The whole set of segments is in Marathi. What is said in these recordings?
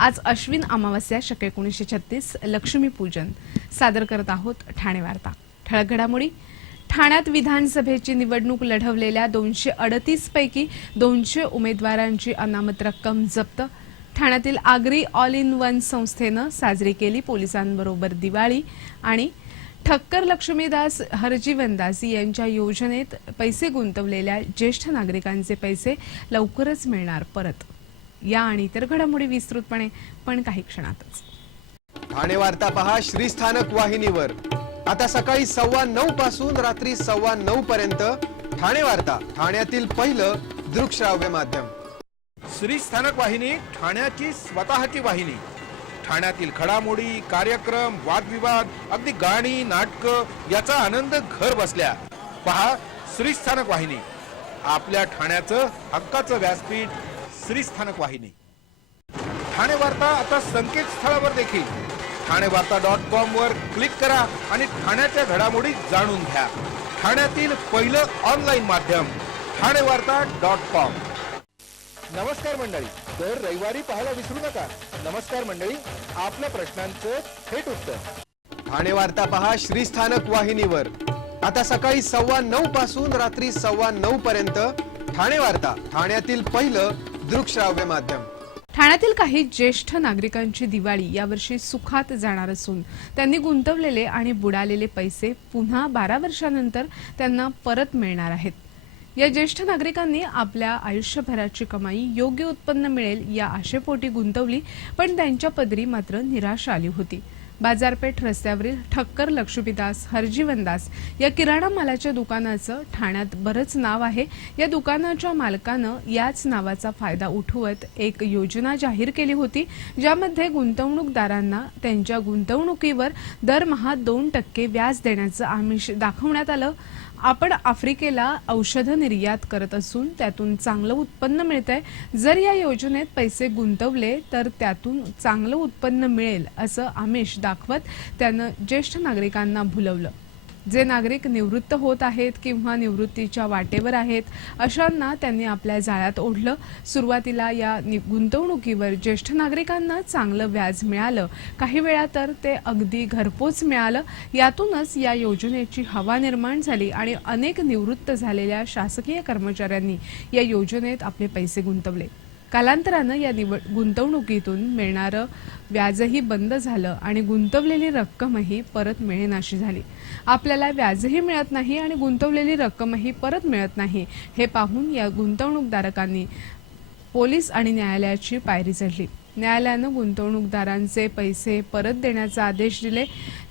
आज अश्विन अमावस्या शके 1936 लक्ष्मीपूजन सादर करत आहोत ठाणे वार्ता। ठळक घडामोडी। ठाण्यात विधानसभेची निवडणूक लढवलेल्या 238 पैकी 200 उमेदवारांची अनामत रक्कम जप्त। ठाण्यातील आगरी ऑल इन वन संस्थेनं साजरी केली पोलिसांबरोबर दिवाळी। आणि ठक्कर लक्ष्मीदास हरजीवनदास यांच्या योजनेत पैसे गुंतवलेल्या ज्येष्ठ नागरिकांचे पैसे लवकरच मिळणार परत। या आणि इतर घडामोडी विस्तृतपणे पण काही क्षणातच। ठाणे वार्ता पहा श्रीस्थानक वाहिनीवर। आता सकाळी 9:15 पासून रात्री 9:15 पर्यंत ठाणे वार्ता, ठाण्यातील पहिलं दृकश्राव्य माध्यम। श्रीस्थानक वाहिनी ठाण्याची स्वतःची वाहिनी। ठाण्यातील घडामोडी, कार्यक्रम, वादविवाद, अगदी गाणी, नाटक याचा आनंद घर बसल्या पहा श्रीस्थानक वाहिनी। आपल्या ठाण्याचं हक्काचं व्यासपीठ श्रीस्थानक वाहिनी। ठाणे वार्ता आता संकेतस्थळावर देखील ठाणेवार्ता.com वर क्लिक करा आणि ठाण्याच्या घडामोडी जाणून घ्या। ठाण्यातील पहिलं ऑनलाईन माध्यम ठाणेवार्ता.com। नमस्कार मंडळी, दर रविवारी पाहायला विसरू नका। नमस्कार मंडळी, आपल्या प्रश्नांचं थेट उत्तर। ठाणे वार्ता पहा श्रीस्थानक वाहिनीवर। आता सकाळी 9:15 पासून रात्री 9:15 पर्यंत ठाणे वार्ता, ठाण्यातील पहिलं दृकश्राव्य माध्यम। ठाण्यातील काही ज्येष्ठ नागरिकांची दिवाळी यावर्षी सुखात जाणार असून त्यांनी गुंतवलेले आणि बुडालेले पैसे पुन्हा 12 वर्षांनंतर त्यांना परत मिळणार आहेत। या ज्येष्ठ नागरिकांनी आपल्या आयुष्यभराची कमाई योग्य उत्पन्न मिळेल या आशेपोटी गुंतवली, पण त्यांच्या पदरी मात्र निराशा आली होती। बाजारपेठ रस्त्यावरील ठक्कर लक्ष्मीदास हरजीवनदास या किराणा मालाच्या दुकानाचं ठाण्यात बरंच नाव आहे। या दुकानाच्या मालकानं याच नावाचा फायदा उठवत एक योजना जाहीर केली होती, ज्यामध्ये गुंतवणूकदारांना त्यांच्या गुंतवणुकीवर दरमहा 2% व्याज देण्याचं आमिष दाखवण्यात आलं। आपण आफ्रिकेला औषधं निर्यात करत असून त्यातून चांगलं उत्पन्न मिळतंय। जर या योजनेत पैसे गुंतवले तर त्यातून चांगलं उत्पन्न मिळेल असं आमिष दाखवत त्यानं ज्येष्ठ नागरिकांना भुलवलं। जे नागरिक निवृत्त होत आहेत किंवा निवृत्तीच्या वाटेवर आहेत अशांना त्यांनी आपल्या जाळ्यात ओढलं। सुरुवातीला या गुंतवणुकीवर ज्येष्ठ नागरिकांना चांगलं व्याज मिळालं, काही वेळा तर ते अगदी घरपोच मिळालं। यातूनच या योजनेची हवा निर्माण झाली आणि अनेक निवृत्त झालेल्या शासकीय कर्मचाऱ्यांनी या योजनेत आपले पैसे गुंतवले। कालांतरानं या गुंतवणुकीतून मिळणारं व्याजही बंद झालं आणि गुंतवलेली रक्कमही परत मिळेनाशी झाली। आपल्याला व्याजही मिळत नाही आणि गुंतवलेली रक्कमही परत मिळत नाही हे पाहून या गुंतवणूकदारांनी पोलीस आणि न्यायालयाची पायरी चढली। न्यायालयानं गुंतवणूकदारांचे पैसे परत देण्याचे आदेश दिले।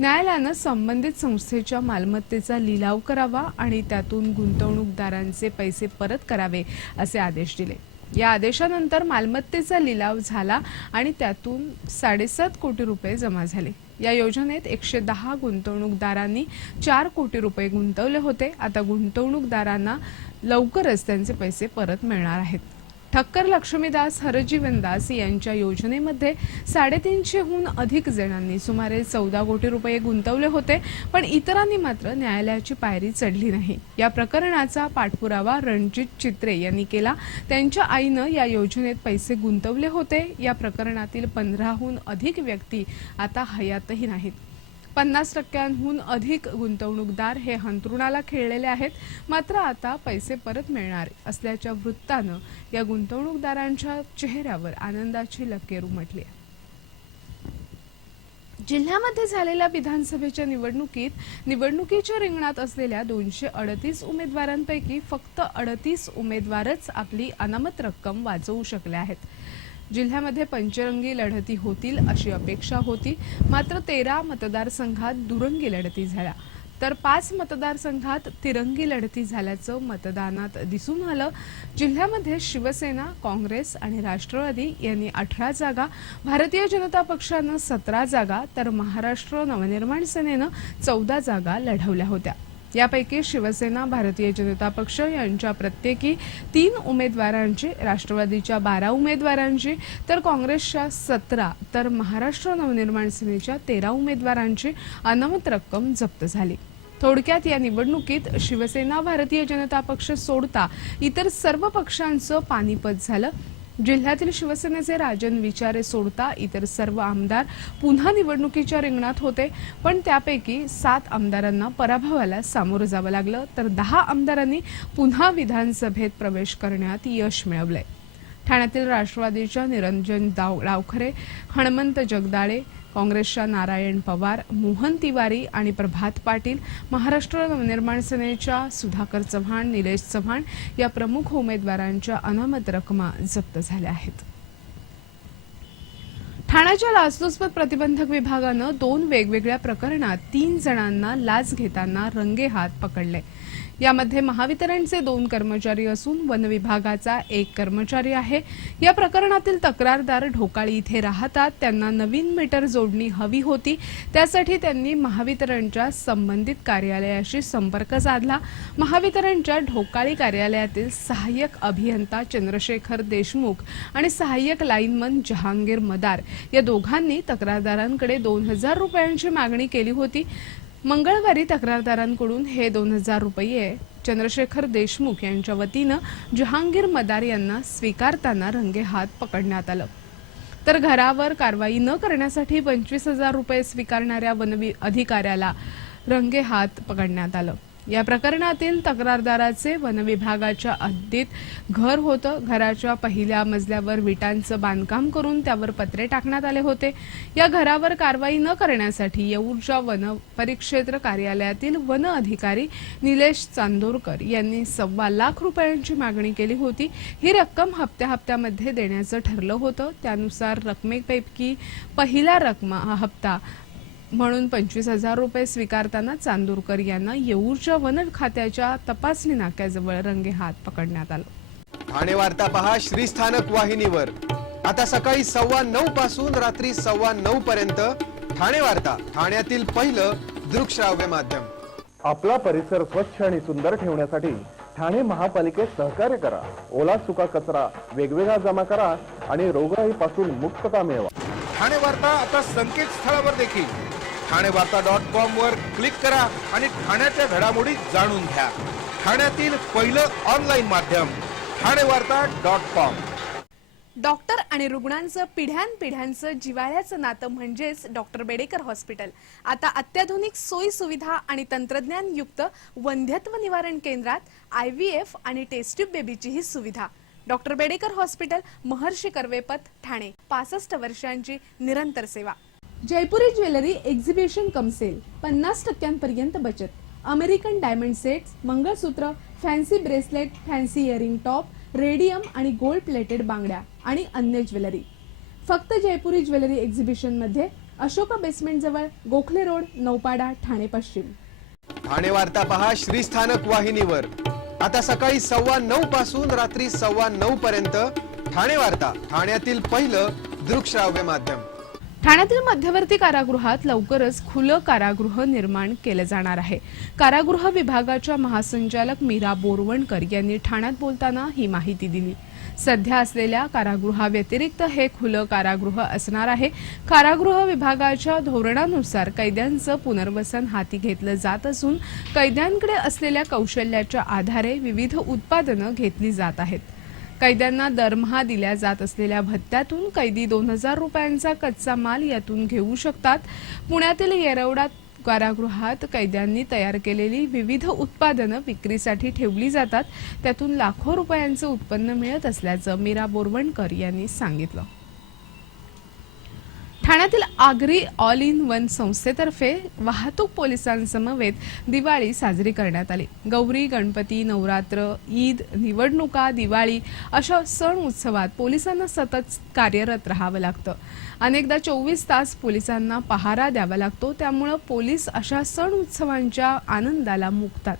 न्यायालयानं संबंधित संस्थेच्या मालमत्तेचा लिलाव करावा आणि त्यातून गुंतवणूकदारांचे पैसे परत करावे असे आदेश दिले। या आदेशानंतर मालमत्तेचा लिलाव झाला आणि त्यातून 7.5 कोटी रुपये जमा झाले। या योजनेत 110 गुंतवणूकदारांनी 4 कोटी रुपये गुंतवले होते। आता गुंतवणूकदारांना लवकरच त्यांचे पैसे परत मिळणार आहेत। ठक्कर लक्ष्मीदास हरजीवनदास यांच्या योजनेमध्ये 350हून अधिक जणांनी सुमारे 14 कोटी रुपये गुंतवले होते, पण इतरांनी मात्र न्यायालयाची पायरी चढली नाही। या प्रकरणाचा पाठपुरावा रणजित चित्रे यांनी केला। त्यांच्या आईनं या योजनेत पैसे गुंतवले होते। या प्रकरणातील 15हून अधिक व्यक्ती आता हयातही नाहीत। 50%हून अधिक गुंतवणूकदार हे अंथरुणाला खिळलेले आहेत। मात्र आता पैसे परत मिळणार असल्याच्या वृत्तानं या गुंतवणूकदारांच्या चेहऱ्यावर आनंदाची लकेर उमटली। जिल्ह्यामध्ये झालेल्या विधानसभेच्या निवडणुकीच्या रिंगणात असलेल्या 238 उमेदवारांपैकी फक्त 38 उमेदवारच आपली अनामत रक्कम वाचवू शकले आहेत। जिल्ह्यामध्ये पंचरंगी लढती होतील अशी अपेक्षा होती, मात्र 13 मतदारसंघात दुरंगी लढती झाल्या तर 5 मतदारसंघात तिरंगी लढती झाल्याचं मतदानात दिसून आलं। जिल्ह्यामध्ये शिवसेना, काँग्रेस आणि राष्ट्रवादी यांनी 18 जागा, भारतीय जनता पक्षानं 17 जागा तर महाराष्ट्र नवनिर्माण सेनेनं 14 जागा लढवल्या होत्या। यापैकी शिवसेना, भारतीय जनता पक्ष यांच्या प्रत्येकी 3 उमेदवारांची, राष्ट्रवादीच्या 12 उमेदवारांची तर काँग्रेसच्या 17 तर महाराष्ट्र नवनिर्माण सेनेच्या 13 उमेदवारांची अनामत रक्कम जप्त झाली। थोडक्यात या निवडणुकीत शिवसेना, भारतीय जनता पक्ष सोडता इतर सर्व पक्षांचं पानिपत झालं। जिल्ह्यातील शिवसेनेचे राजन विचारे सोडता इतर सर्व आमदार पुन्हा निवडणुकीच्या रिंगणात होते, पण त्यापैकी 7 आमदारांना पराभवाला सामोरं जावं लागलं, तर 10 आमदारांनी पुन्हा विधानसभेत प्रवेश करण्यात यश मिळवलंय. ठाण्यातील राष्ट्रवादीच्या निरंजन डावखरे, हणमंत जगदाळे, काँग्रेसच्या नारायण पवार, मोहन तिवारी आणि प्रभात पाटील, महाराष्ट्र नवनिर्माण सेनेच्या सुधाकर चव्हाण, निलेश चव्हाण या प्रमुख उमेदवारांच्या अनामत रकमा जप्त झाल्या आहेत. ठाण्याच्या लाचलुचपत प्रतिबंधक विभागानं 2 वेगवेगळ्या प्रकरणात 3 जणांना लाच घेताना रंगेहात पकडले. यामध्ये महावितरणचे 2 कर्मचारी असून वन विभागाचा 1 कर्मचारी आहे. या प्रकरणातील तक्रारदार ढोकाळी इथे राहतात. त्यांना नवीन मीटर जोडणी हवी होती. त्यासाठी त्यांनी महावितरणच्या संबंधित कार्यालयाशी संपर्क साधला. महावितरणच्या ढोकाळी कार्यालयातील सहाय्यक अभियंता चंद्रशेखर देशमुख आणि सहाय्यक लाईनमन जहांगीर मदार या दोघांनी तक्रारदारांकडे 2000 रुपयांची मागणी केली होती. मंगळवारी तक्रारदारांकडून हे 2000 रुपये चंद्रशेखर देशमुख यांच्या वतीनं जहांगीर मदार यांना स्वीकारताना रंगेहात पकडण्यात आलं. तर घरावर कारवाई न करण्यासाठी 25,000 रुपये स्वीकारणाऱ्या वन अधिकाऱ्याला रंगेहात पकडण्यात आलं. या प्रकरणातील तक्रारदाराचे वन विभागाच्या हद्दीत घर होतं. घराच्या पहिल्या मजल्यावर विटांचं बांधकाम करून त्यावर पत्रे टाकण्यात आले होते. या घरावर कारवाई न करण्यासाठी येऊरच्या वन परिक्षेत्र कार्यालयातील वन अधिकारी निलेश चांदोरकर यांनी 1.25 लाख रुपयांची मागणी केली होती. ही रक्कम हप्त्यामध्ये देण्याचं ठरलं होतं. त्यानुसार रकमेपैकी पहिला हप्ता म्हणून 25,000 रुपये स्वीकारताना चांदोरकर यांना येऊरच्या वन खात्याच्या तपासणी नाक्याजवळ रंगेहात पकडण्यात आलं. ठाणे वार्ता पहा श्रीस्थानक वाहिनीवर. आता सकाळी 9:15 पासून रात्री 9:15 पर्यंत ठाणे वार्ता, ठाण्यातील पहिलं दृकश्राव्य माध्यम. आपला परिसर स्वच्छ आणि सुंदर ठेवण्यासाठी ठाणे महापालिकेत सहकार्य करा. ओला सुका कचरा वेगवेगळा जमा करा आणि रोगराईपासून मुक्तता मिळवा. ठाणे वार्ता आता संकेतस्थळावर देखील ठाणेवार्ता.com वर क्लिक करा आणि ठाण्याच्या घडामोडी जाणून घ्या. ठाण्यातील पहिलं ऑनलाईन माध्यम ठाणेवार्ता.com. डॉक्टर आणि रुग्णांचं पिढ्यानपिढ्यांचं जिव्हाळ्याचं नातं म्हणजेच डॉक्टर बेडेकर हॉस्पिटल. आता अत्याधुनिक सोयी सुविधा आणि तंत्रज्ञान युक्त वंध्यत्व निवारण केंद्रात IVF आणि टेस्ट ट्यूब बेबीची ही सुविधा. Doctor Bedekar hospital, Maharshi Karvepath, Thane. 65 वर्षांची निरंतर सेवा. Jaipuri jewellery exhibition cum sale, 50% बचत. American diamond sets, mangalsutra, fancy bracelet, fancy earring top, radium आणि गोल्ड प्लेटेड बांगड्या आणि अन्य ज्वेलरी फक्त जयपुरी ज्वेलरी एक्झिबिशन मध्ये, अशोका बेसमेंट जवळ, गोखले रोड, नौपाडा, ठाणे पश्चिम. ठाणे वार्ता पहा श्रीस्थानक वाहिनीवर. आता सकाळी 9:15 पासून रात्री 9:15 पर्यंत ठाणे वार्ता, ठाण्यातील पहिलं दृकश्राव्य माध्यम. ठाण्यातील मध्यवर्ती कारागृहात लवकरच खुलं कारागृह निर्माण केलं जाणार आहे. कारागृह विभागाच्या महासंचालक मीरा बोरवणकर यांनी ठाण्यात बोलताना ही माहिती दिली. सध्या असलेल्या कारागृहाव्यतिरिक्त हे खुलं कारागृह असणार आहे. कारागृह विभागाच्या धोरणानुसार कैद्यांचं पुनर्वसन हाती घेतलं जात असून कैद्यांकडे असलेल्या कौशल्याच्या आधारे विविध उत्पादनं घेतली जात आहेत. कैद्यांना दरमहा दिल्या जात असलेल्या भत्त्यातून कैदी 2000 रुपयांचा कच्चा माल यातून घेऊ शकतात. पुण्यातील येरवडा कारागृहात कैद्यांनी तयार केलेली विविध उत्पादनं विक्रीसाठी ठेवली जातात. त्यातून लाखो रुपयांचं उत्पन्न मिळत असल्याचं मीरा बोरवणकर यांनी सांगितलं. ठाण्यातील आगरी ऑल इन वन संस्थेतर्फे वाहतूक पोलिसांसमवेत दिवाळी साजरी करण्यात आली. गौरी, गणपती, नवरात्र, ईद, निवडणुका, दिवाळी अशा सण उत्सवात पोलिसांना सतत कार्यरत राहावं लागतं. अनेकदा 24 तास पोलिसांना पहारा द्यावा लागतो. त्यामुळे पोलीस अशा सण उत्सवांच्या आनंदाला मुकतात.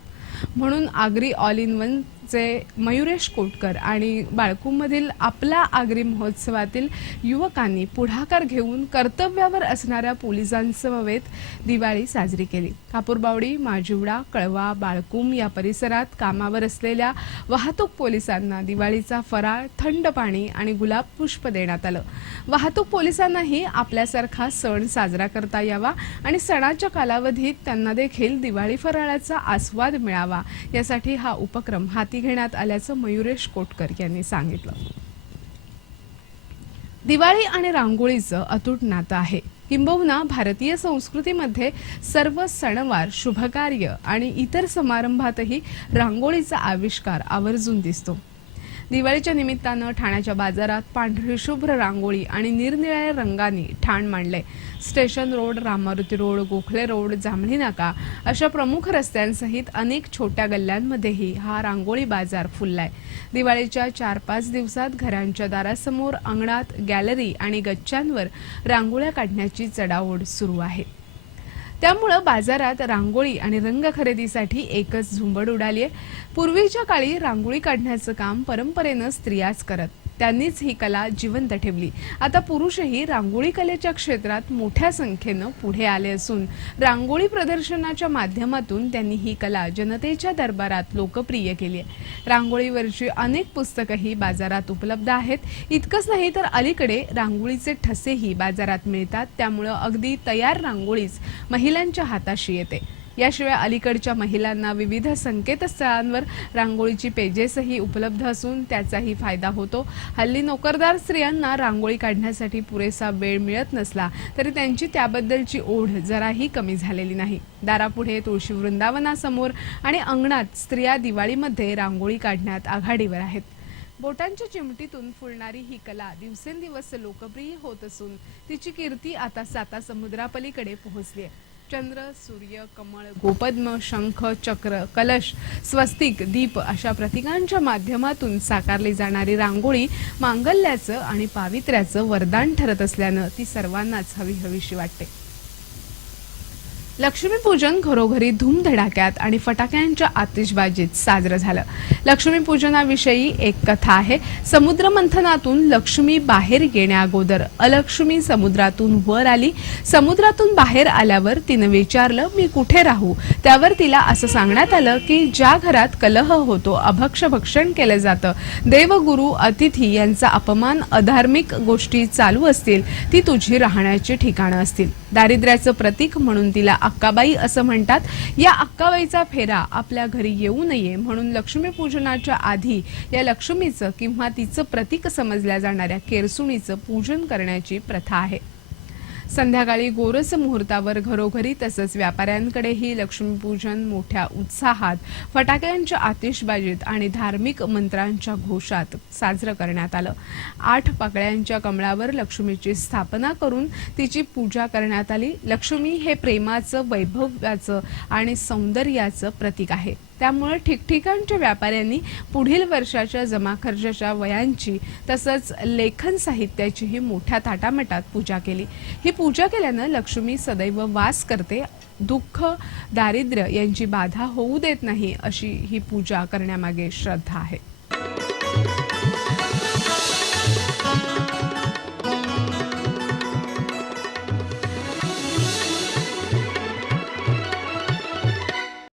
म्हणून आगरी ऑल इन वन चे मयुरेश कोटकर आणि बाळकुममधील आपला आगरी महोत्सवातील युवकांनी पुढाकार घेऊन कर्तव्यावर असणाऱ्या पोलिसांसमवेत दिवाळी साजरी केली. कापूरबावडी, माजिवडा, कळवा, बाळकुम या परिसरात कामावर असलेल्या वाहतूक पोलिसांना दिवाळीचा फराळ, थंड पाणी आणि गुलाब पुष्प देण्यात आलं. वाहतूक पोलिसांनाही आपल्यासारखा सण साजरा करता यावा आणि सणाच्या कालावधीत त्यांना देखील दिवाळी फराळाचा आस्वाद मिळावा यासाठी हा उपक्रम हाती घेण्यात आल्याचं मयुरेश कोटकर यांनी सांगितलं. दिवाळी आणि रांगोळीचं अतूट नातं आहे. किंबहुना भारतीय संस्कृतीमध्ये सर्व सणवार, शुभकार्य आणि इतर समारंभातही रांगोळीचा आविष्कार आवर्जून दिसतो. दिवाळीच्या निमित्तानं ठाण्याच्या बाजारात पांढरी शुभ्र रांगोळी आणि निरनिराळ्या रंगांनी ठाण मांडले. Station road, Rammaruti road, Gokhale road, Jambhali Naka अशा प्रमुख रस्त्यांसहित अनेक छोट्या गल्ल्यांमध्येही हा रांगोळी बाजार फुललाय. दिवाळीच्या 4-5 दिवसात घरांच्या दारासमोर, अंगणात, गॅलरी आणि गच्च्यांवर रांगोळ्या काढण्याची चढाओढ सुरू आहे. त्यामुळे बाजारात रांगोळी आणि रंग खरेदीसाठी एकच झुंबड उडाली आहे. पूर्वीच्या काळी रांगोळी काढण्याचं काम परंपरेनं स्त्रियाच करत. त्यांनीच ही कला जिवंत ठेवली. आता पुरुषही रांगोळी कलेच्या क्षेत्रात मोठ्या संख्येनं पुढे आले असून रांगोळी प्रदर्शनाच्या माध्यमातून त्यांनी ही कला जनतेच्या दरबारात लोकप्रिय केली आहे. रांगोळीवरची अनेक पुस्तकंही बाजारात उपलब्ध आहेत. इतकंच नाही तर अलीकडे रांगोळीचे ठसेही बाजारात मिळतात. त्यामुळे अगदी तयार रांगोळीच महिलांच्या हाताशी येते. याशिवाय अलीकडच्या महिलांना विविध संकेतस्थळांवर रांगोळीची पेजेसही उपलब्ध असून त्याचाही फायदा होतो. हल्ली नोकरदार स्त्रियांना रांगोळी काढण्यासाठी पुरेसा वेळ मिळत नसला तरी त्यांची त्याबद्दलची ओढ जराही कमी झालेली नाही. दारापुढे, तुळशी वृंदावनासमोर आणि अंगणात स्त्रिया दिवाळीमध्ये रांगोळी काढण्यात आघाडीवर आहेत. बोटांच्या चिमटीतून फुलणारी ही कला दिवसेंदिवस लोकप्रिय होत असून तिची कीर्ती आता सातासमुद्रापलीकडे पोहोचली आहे. चंद्र, सूर्य, कमळ, गोपद्म, शंख, चक्र, कलश, स्वस्तिक, दीप अशा प्रतीकांच्या माध्यमातून साकारली जाणारी रांगोळी मांगल्याचं आणि पावित्र्याचं वरदान ठरत असल्यानं ती सर्वांनाच हवीहवीशी वाटते. लक्ष्मीपूजन घरोघरी धूमधडाक्यात आणि फटाक्यांच्या आतिषबाजीत साजरं झालं. लक्ष्मीपूजनाविषयी एक कथा आहे. समुद्र मंथनातून लक्ष्मी बाहेर येण्याअगोदर अलक्ष्मी समुद्रातून वर आली. समुद्रातून बाहेर आल्यावर तिनं विचारलं, मी कुठे राहू? त्यावर तिला असं सांगण्यात आलं की ज्या घरात कलह होतो, अभक्ष भक्षण केलं जातं, देवगुरु अतिथी यांचा अपमान, अधार्मिक गोष्टी चालू असतील, ती तुझी राहण्याची ठिकाणं असतील. दारिद्र्याचं प्रतीक म्हणून तिला अक्काबाई असं म्हणतात. या अक्काबाईचा फेरा आपल्या घरी येऊ नये म्हणून लक्ष्मीपूजनाच्या आधी या लक्ष्मीचं किंवा तिचं प्रतीक समजल्या जाणाऱ्या केरसुणीचं पूजन करण्याची प्रथा आहे. संध्याकाळी गोरस मुहूर्तावर घरोघरी तसंच व्यापाऱ्यांकडेही लक्ष्मीपूजन मोठ्या उत्साहात, फटाक्यांच्या आतिषबाजीत आणि धार्मिक मंत्रांच्या घोषात साजरं करण्यात आलं. 8 पाकळ्यांच्या कमळावर लक्ष्मीची स्थापना करून तिची पूजा करण्यात आली. लक्ष्मी हे प्रेमाचं, वैभवाचं आणि सौंदर्याचं प्रतीक आहे. त्यामुळे ठिकठिकाणच्या व्यापाऱ्यांनी पुढील वर्षाच्या जमाखर्चाच्या वयांची तसंच लेखन साहित्याचीही मोठ्या थाटामाटात पूजा केली. ही पूजा केल्यानं लक्ष्मी सदैव वास करते, दुःख, दारिद्र्य यांची बाधा होऊ देत नाही, अशी ही पूजा करण्यामागे श्रद्धा आहे.